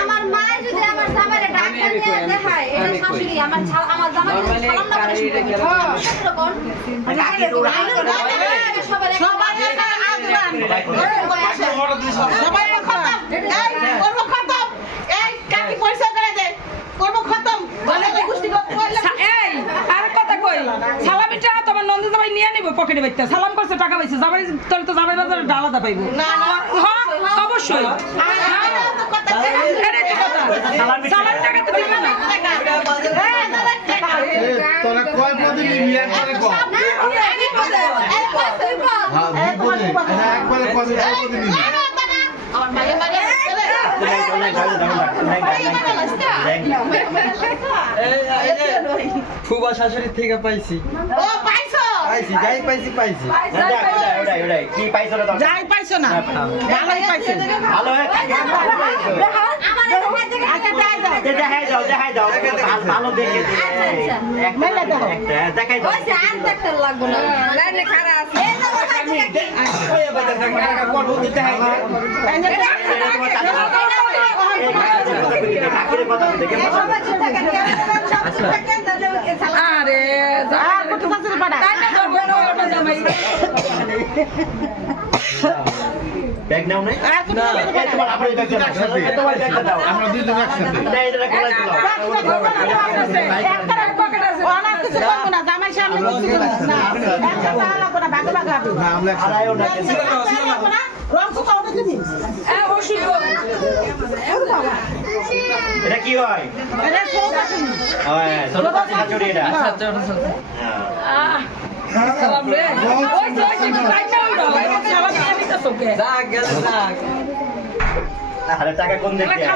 আমার মা যদি আমার জামাইরে ডাক্তার নিয়ে দেখায় এটা শাশুড়ি আমার আমার যদি সালাম না করে শুনতে সবার? সবার এক- সবাই খতম এই করব খতম এই কাকি পরিচয় করে দে করব খতম বলে তো গুষ্টি করলে সা- এই আর কথা কই সালামিটা তোমার নন্দ জামাই নিয়ে নিব পকেটে বাইতে সালাম করছে টাকা পাইছে জামাই তোর তো জামাই বাজারে আলাদা পাইবো হ্যাঁ অবশ্যই হ্যাঁ, এটাই তো কথা। সালাম টাকা তো দিবে না তোরা কয় পদে নিবি একবারে কম এই পদ, এই পদ, এই পদ। হ্যাঁ দুই পদে একবারে পদে কয় পদে নিবি আমার মাগে মাগে ফুবা শাশুড়ি থেকে পাইছি ও পাইছো পাইছি যাই পাইছি পাইছি। কি পাইছো না যাই পাইছো না ভালোই পাইছো। ভালো হয়ে থাকে ভালো পাইছো। আমার এখানে থেকে আচ্ছা যাই দাও যে দেখাই দাও দেখাই দাও। ভালো- ভালো দেখে। আচ্ছা, আচ্ছা। দেখাই দাও। ওই আর ডাক্তার লাগবো না। কত পাড়া ব্যাগ নাও নাই? আমরা দুইজন একসাথে। হ্যাঁ এটা কি হয়? এটা হ্যাঁ। হ্যাঁ। যাক গেলে যাক আরে টাকা কোন দিক দিয়ে?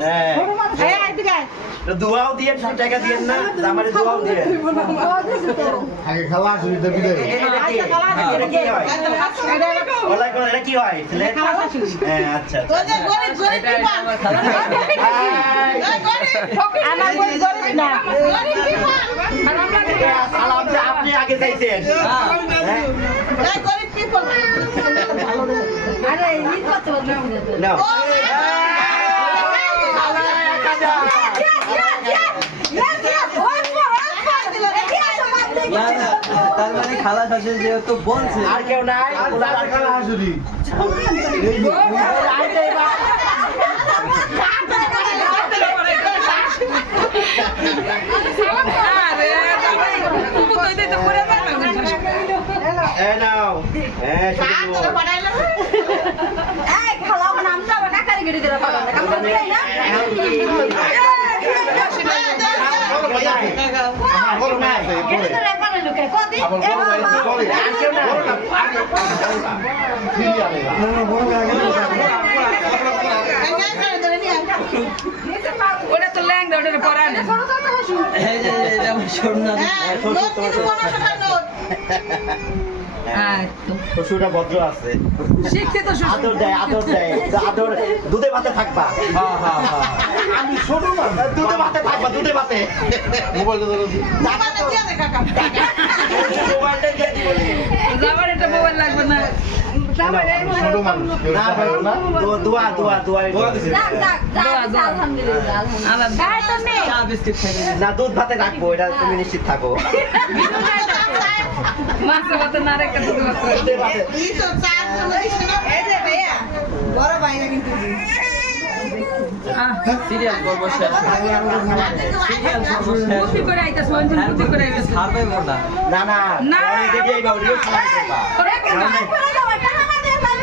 হ্যাঁ। দোয়াও দিয়ে টাকা দিয়েন না আমারে দোয়াও দিয়ে। আগে খালা আসবি তো বিদায় এটা কি? আচ্ছা, হয় হয়। হ্যাঁ? আচ্ছা তার মানে খালা শাশুড়ি যেহেতু বলছে আর কেউ নাই খালা দাও এ নাও। শুধু ওটা তো ল্যাংদা ওটা পরা যে আমার সোনা। হ্যাঁ, শ্বশুরটা ভদ্র আছে। শিক্ষিত আদর দেয় আদর দেয়। আদর দুধে ভাতে থাকবা। হ্যাঁ হ্যাঁ হ্যাঁ। আমি ছোট দুধে ভাতে থাকবা দুধে ভাতে। কাকা। মোবাইলটা দিয়ে দিব। মোবাইল লাগবে না। না দুধ ভাতে রাখব এটা তুমি নিশ্চিত থাকো। সিরিয়াল করব শেষ সিরিয়াল করব শেষ বুদ্ধি করে বুদ্ধি করে না না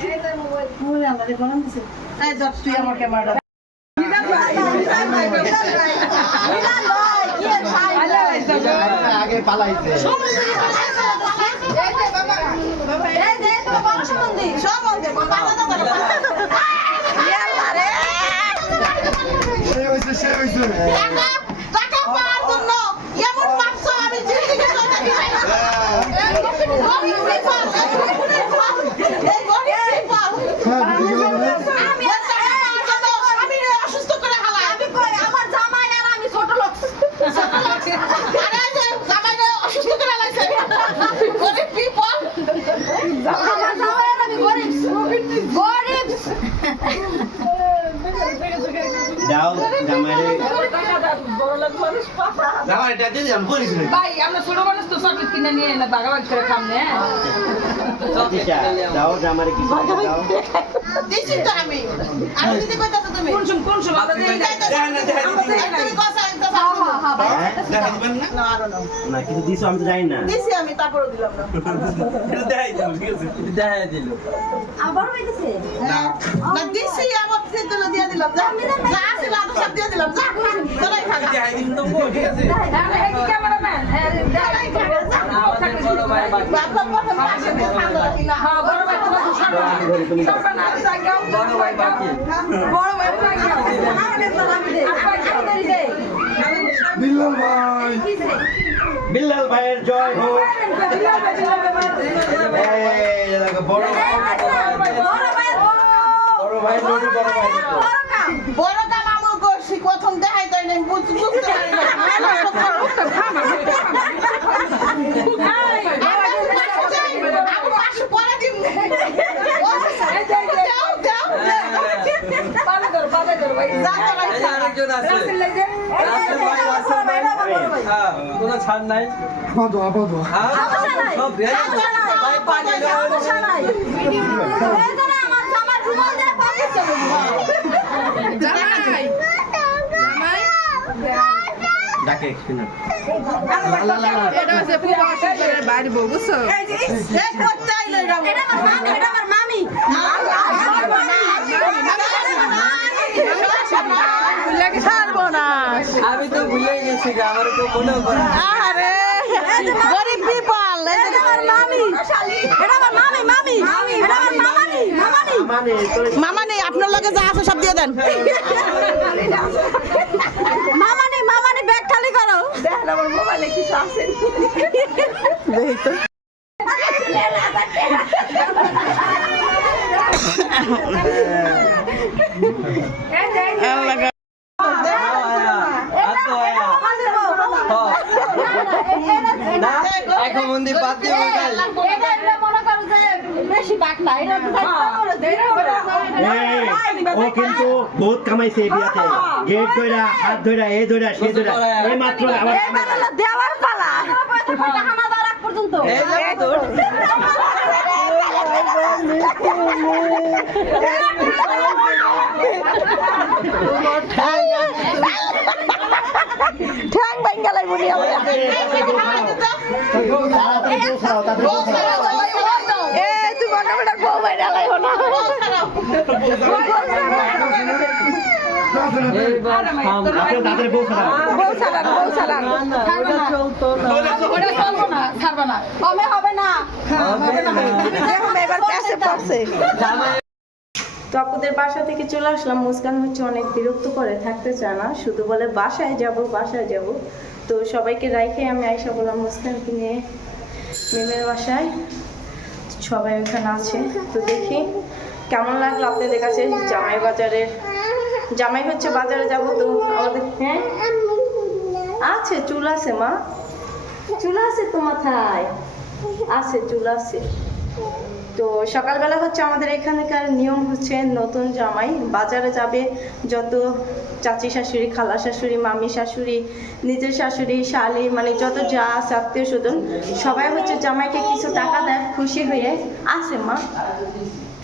তুই আমার ক্যামেরাটা। আগে পালাইছে যে তো বড় সম্বন্ধী সব বলছে, বাবা দাদা দাদা। সে হইছে সে হইছে টাকা টাকা পাওয়ার জন্য এমন ভাবছ আমি জিন্দিগি চলতে দিই না। গরিব people, এই গরিব people। হ্যাঁ দিদি আমি ওর টাকা পাওয়ার জন্য স্বামীরে অসুস্থ করে হালায়। আমি কই আমার জামাই আর আমি ছোট লোক আরে এই যে জামাইরে অসুস্থ করে হালাইছে। গরিব people। আমার জামাই আর আমি গরিব গরিব দাও জামাইরে জামাই এটা দিয়ে দিলাম করিস না ভাই আমরা ছোট মানুষ তো চকলেট কিনে নিয়ে এনে ভাগাভাগি করে খাম না? দাও কিছু একটা দাও দিছি তো আমি। আমি দিতে কইতাছো তুমি। কোন কোন দেই না। না তুমি কথা একটা হ্যাঁ হ্যাঁ হ্যাঁ ভাই? দেখা দিবেন না? না, আরও না। না দিছো আমি তো জানি না। দিছি আমি তারপরও দিলাম না। এটা দেখাই দিল ঠিক আছে? দেখা দিল। আবার হইতেছে? না। দিছি আমার থেকে দিলাম। সব দিয়ে দিলাম। যা কিনা সব আমি সব না দেই বিল্লাল ভাই। বিল্লাল ভাইয়ের জয় হোক। বড় ভাই। বড় ভাই বড় ভাই বড় কাম বড় কাম আমল করছি প্রথম দেখাই তাই নাই বুঝ বুঝতে পারি না আমি পাশে পরে দিব যাও যাও পালে ধর পালে ধর নাই ডাকে শুনো এই করতে আইলে এটা আমার মামি এটা আমার মামি। আমি তো ভুলে গেছি আমার তো মনে পড়ে আরে গরিব পিপল এটা আমার মামি। এটা আমার মামি মামি। এটা আমার মামানি মামানি। মামা নেই আপনার লগে যা আছে সব দিয়ে দেন। মামানি ব্যাগ খালি করো। দেখেন আমার মোবাইলে কিছু আছে। আর তো। এখন মন্দির বাদ দিয়ে বেশি টাক না এটা এই, ও কিন্তু বহুত কামাইছে এই বিয়াতে। গেট ধইরা হাত ধইরা এই ধইরা সে ধইরা। এই মাত্র আবার দেওয়ার পালা। পর্যন্ত। এই ঠ্যাং নি আমরা তাড়াতাড়ি বউ ছাড়াও, তাড়াতাড়ি বউ ছাড়াও। এ তো আপুদের বাসা থেকে চলে আসলাম। মুস্কান হচ্ছে অনেক বিরক্ত করে, থাকতে চায় না। শুধু বলে, বাসায় যাব বাসায় যাব। তো সবাইকে রাইখে আমি আইসা বললাম, মুস্কানকে নিয়ে, মেমের বাসায় সবাই ওখানে আছে। তো দেখি কেমন লাগল আপনাদের কাছে জামাই বাজারের? জামাই হচ্ছে বাজারে যাব তো আমাদের হ্যাঁ? আছে, চুল আছে মা। চুল আছে তো মাথায়। আছে, চুল আছে। তো সকালবেলা হচ্ছে আমাদের এখানকার নিয়ম হচ্ছে নতুন জামাই। বাজারে যাবে যত চাচি শাশুড়ি, খালা শাশুড়ি, মামি শাশুড়ি, নিজের শাশুড়ি, শালি মানে যত যা আছে আত্মীয় স্বজন, সবাই হচ্ছে জামাইকে কিছু টাকা দেয়, খুশি হয়ে আছে মা।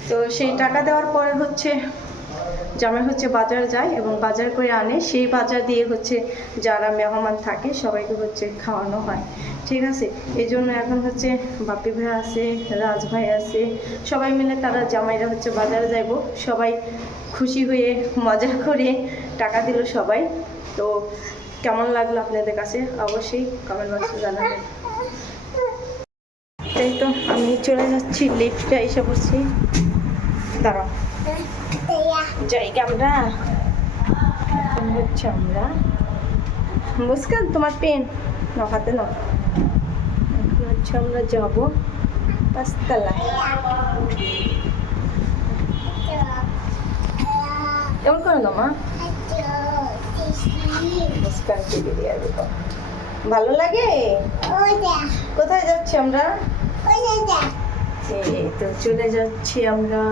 তো সেই টাকা দেওয়ার পরে হচ্ছে জামাই হচ্ছে বাজার যায় এবং বাজার করে আনে। সেই বাজার দিয়ে হচ্ছে যারা মেহমান থাকে, সবাইকে হচ্ছে খাওয়ানো হয়। ঠিক আছে? এই জন্য এখন হচ্ছে বাপি ভাই আছে, রাজ ভাই আছে, সবাই মিলে তারা জামাইরা হচ্ছে বাজারে যাইব। সবাই খুশি হয়ে মজা করে টাকা দিল সবাই। তো কেমন লাগল আপনাদের কাছে? অবশ্যই কমেন্ট বক্সে জানাবেন। তাই তো আমি চলে যাচ্ছি লিফটে এসে পড়ছি দাঁড়াও। জায়গা আমরা হচ্ছে আমরা মুস্কান তোমার পেন। ন হাতে ন এখন হচ্ছে আমরা যাব পাঁচতলায়। কেমন করে না মা। মুস্কান টিভি দিয়ে দেবো ভালো লাগে? কোথায় যাচ্ছি আমরা? এই তো চলে যাচ্ছি আমরা।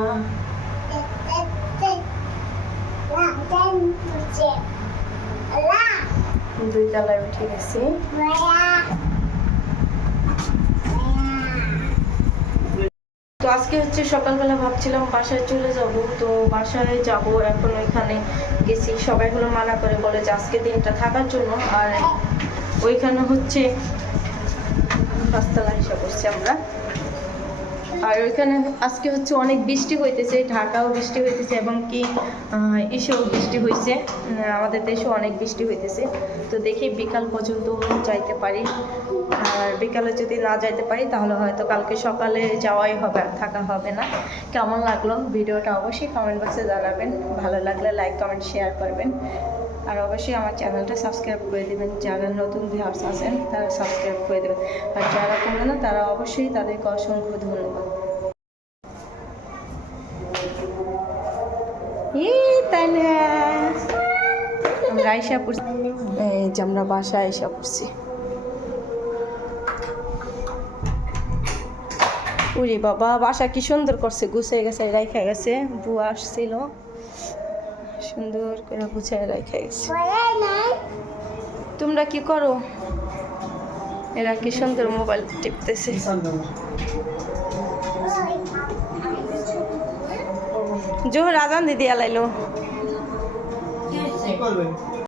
তো আজকে হচ্ছে সকালবেলা ভাবছিলাম বাসায় চলে যাব, তো বাসায় যাব, এখন ওইখানে গেছি। সবাই হলো মানা করে বলে যে আজকে দিনটা থাকার জন্য, আর ওইখানে হচ্ছে পাঁচতলা হিসাব করছি আমরা। আর ওইখানে আজকে হচ্ছে অনেক বৃষ্টি হইতেছে, ঢাকাও বৃষ্টি হইতেছে এবং কি ইসেও বৃষ্টি হয়েছে আমাদের দেশেও অনেক বৃষ্টি হইতেছে। তো দেখি বিকাল পর্যন্ত যাইতে পারি। আর বিকালে যদি না যাইতে পারি, তাহলে হয়তো কালকে সকালে যাওয়াই হবে, আর থাকা হবে না। কেমন লাগল ভিডিওটা অবশ্যই কমেন্ট বক্সে জানাবেন। ভালো লাগলে লাইক কমেন্ট শেয়ার করবেন। আর অবশ্যই আমার চ্যানেলটা সাবস্ক্রাইব করে দেবেন। যারা নতুন ভিউয়ার্স আছেন, তারা সাবস্ক্রাইব করে দেবেন। আর যারা করবে না, তারা অবশ্যই তাদেরকে অসংখ্য ধন্যবাদ এই তাহলে আমরা আইসা পড়ছি। এই যে আমরা বাসায় আইসা পড়ছি। উরি বাবা বাসা কি সুন্দর করছে গুছিয়ে গেছে রাইখা গেছে বুয়া আসছিল। সুন্দর করে গুছিয়ে রাইখা গেছে। তোমরা কি করো? এরা কি সুন্দর মোবাইল টিপতেছে। জোহর আজান দিদি আলাইলো করবেন?